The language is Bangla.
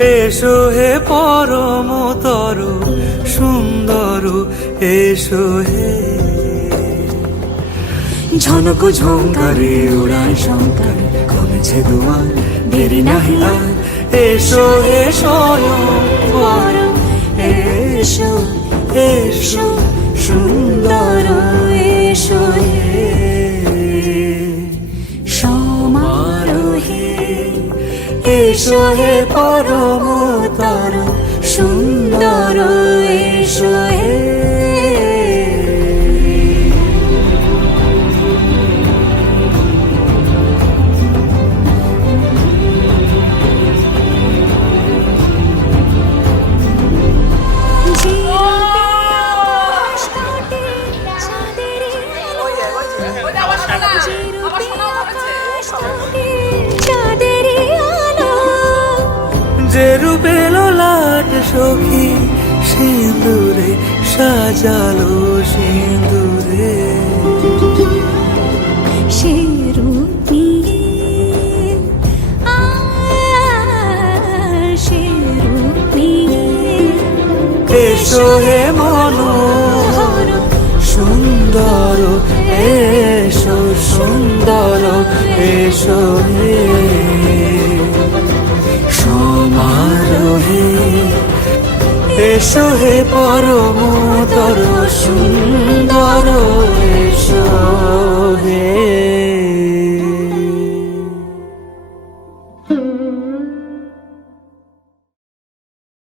এসো হে পরমতর সুন্দর, এসো হে। ঝনক ঝঙ্কারে উড়ায় শঙ্কার, কমেছে দুয়ার, দেরি নাহি আর। এসো হে স্বয়ংবর, এসো এসো সুন্দর, এসো হে সমারোহে। এসো হে পরমতর সুন্দর, এসো হে। যে রূপে লোলাট সখী সিঁদুরে সাজালো, সিঁদুরে সে রূপ নিয়ে, সে রূপ নিয়ে। এসো হে মনোহর সুন্দর, এসো সুন্দর, এসো হে সমারোহে। এসো হে পরম